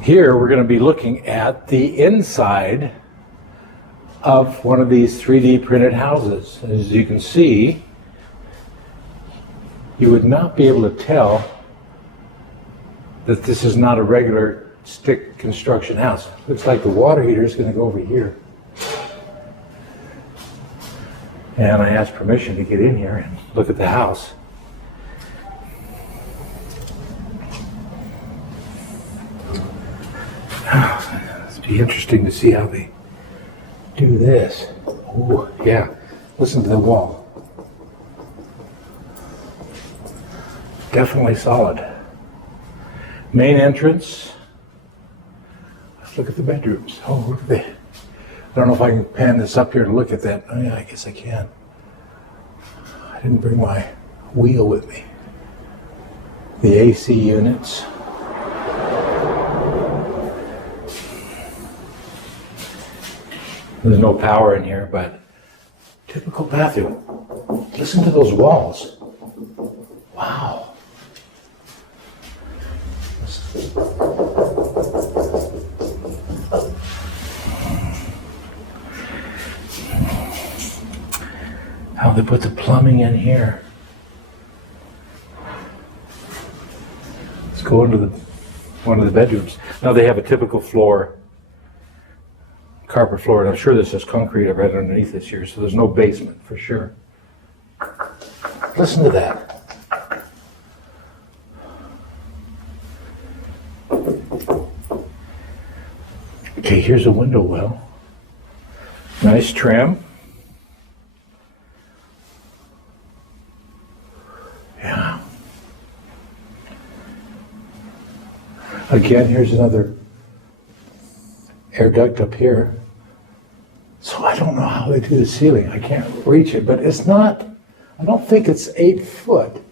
Here we're going to be looking at the inside of one of these 3D printed houses. As you can see, you would not be able to tell that this is not a regular stick construction house. Looks like the water heater is going to go over here. And I asked permission to get in here and look at the house. It'd be interesting to see how they do this. Oh, yeah. Listen to the wall. Definitely solid. Main entrance. Let's look at the bedrooms. Oh, look at that. I don't know if I can pan this up here to look at that. Oh, yeah, I guess I can. I didn't bring my wheel with me. The AC units. There's no power in here, but typical bathroom. Listen to those walls. Wow. How they put the plumbing in here. Let's go into one of the bedrooms. Now they have a typical floor. Carpet floor, and I'm sure this is concrete right underneath this here, so there's no basement for sure. Listen to that. Okay, here's a window well. Nice trim. Yeah. Again, here's another air duct up here. So I don't know how they do the ceiling. I can't reach it, but it's not, I don't think it's 8 foot.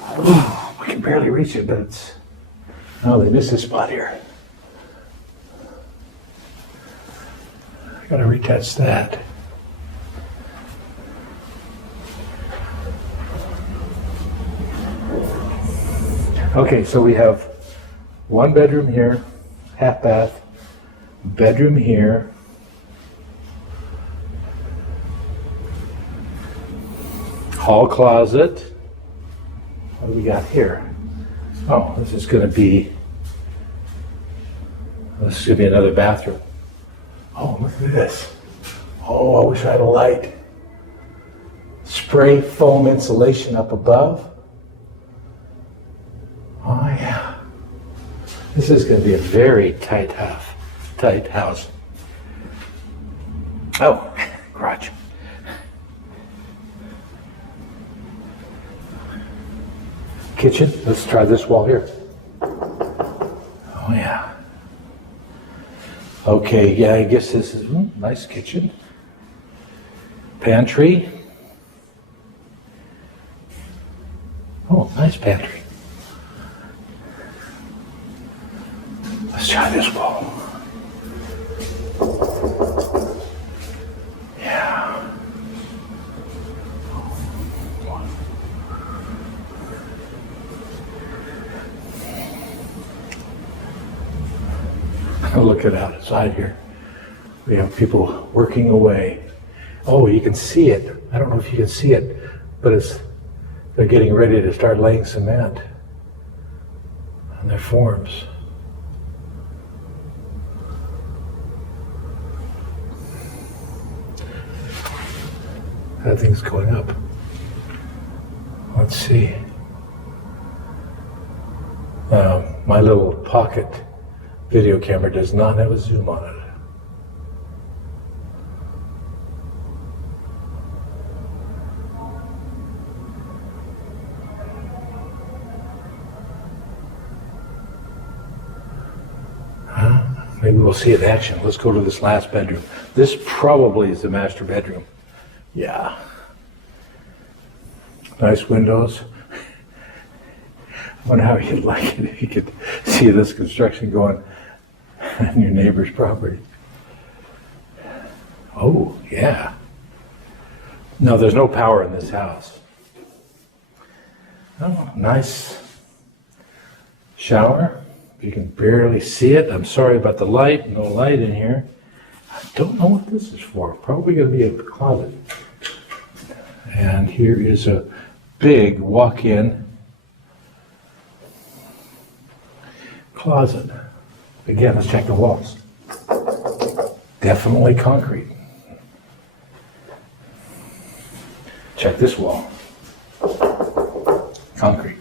Oh, I can barely reach it, but it's, no, they missed a spot here. I gotta retouch that. Okay, so we have one bedroom here, half bath, bedroom here, hall closet. What do we got here? Oh, this is going to be another bathroom. Oh, look at this. Oh, I wish I had a light. Spray foam insulation up above. Oh yeah. This is going to be a very tight house. Oh, garage. Kitchen. Let's try this wall here. Oh yeah. Okay, yeah, I guess this is nice kitchen. Pantry. Oh, nice pantry. Let's try this wall. Yeah. Look at outside here. We have people working away. Oh, you can see it. I don't know if you can see it, but they're getting ready to start laying cement on their forms. That thing's going up. Let's see. My little pocket video camera does not have a zoom on it. Maybe we'll see it in action. Let's go to this last bedroom. This probably is the master bedroom. Yeah. Nice windows. I wonder how you'd like it if you could see this construction going on your neighbor's property. Oh, yeah. No, there's no power in this house. Oh, nice shower, If you can barely see it, I'm sorry about the light, no light in here. I don't know what this is for. Probably going to be a closet. And here is a big walk-in closet. Again, let's check the walls. Definitely concrete. Check this wall. Concrete.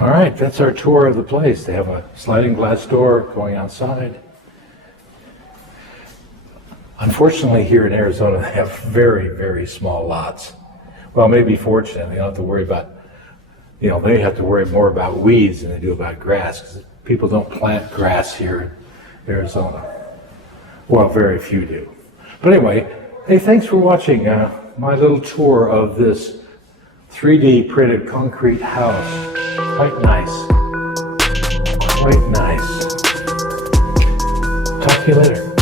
All right, that's our tour of the place. They have a sliding glass door going outside. Unfortunately, here in Arizona, they have very, very small lots. Well, maybe fortunate. They don't have to worry about, they have to worry more about weeds than they do about grass, because people don't plant grass here in Arizona. Well, very few do. But anyway, hey, thanks for watching my little tour of this 3D printed concrete house. Quite nice. Quite nice. Talk to you later.